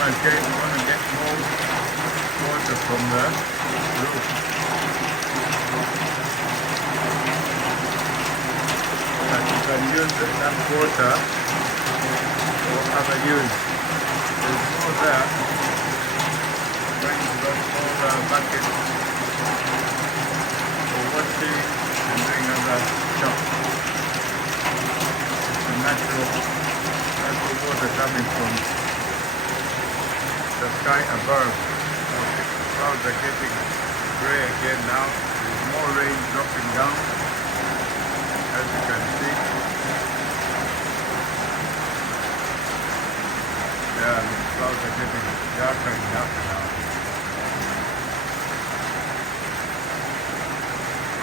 Okay, we want to get more water from the roof. But you can use that water for other use. There's more there. Going to got more bucket for washing and doing other stuff. It's a natural water coming from the sky above. The clouds are getting grey again now. There's more rain dropping down, as you can see. Yeah, the clouds are getting darker and darker now.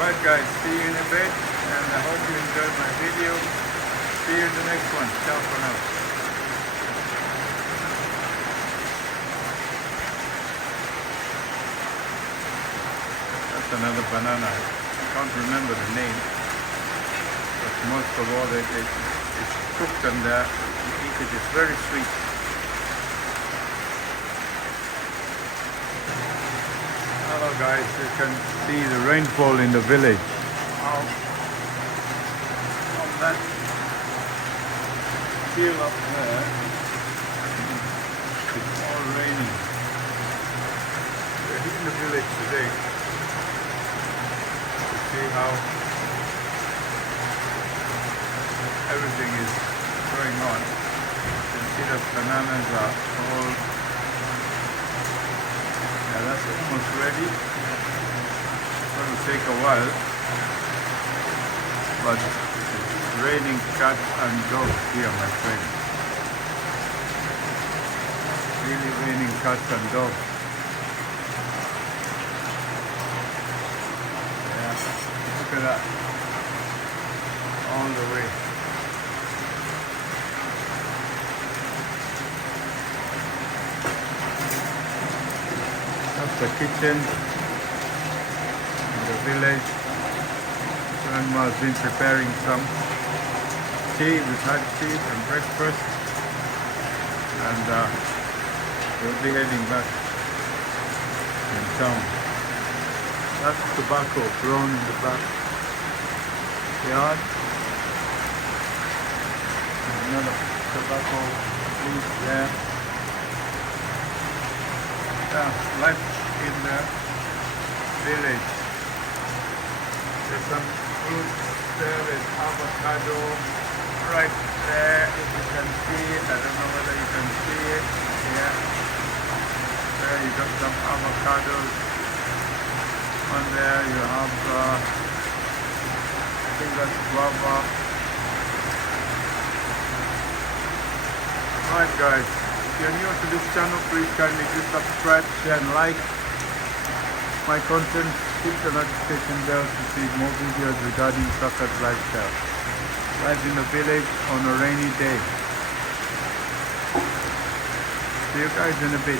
Right guys, see you in a bit, and I hope you enjoyed my video. See you in the next one. Ciao for now. That's another banana. I can't remember the name, but most of all it's cooked and you eat it. It's very sweet. Hello guys, you can see the rainfall in the village. From that hill up there, it's all raining. We're in the village today to see how everything is going on. You can see the bananas are all, yeah, that's almost ready. It's going to take a while, but it's raining cats and dogs here, my friend. Really raining cats and dogs. Yeah, look at that. All the way. That's the kitchen in the village. Grandma has been preparing some tea. We've had tea and breakfast, and we'll be heading back in town. That's tobacco grown in the back yard. Another tobacco leaf there. Yeah, life in the village. There's some fruit there. There's avocado right there, if you can see it. I don't know whether you can see it. Yeah, there you got some avocados. On there you have I think that's guava. Alright guys, if you're new to this channel, please kindly do subscribe, share and like my content. Hit the notification bell to see more videos regarding Saka's lifestyle. Life in the village on a rainy day. See you guys in a bit.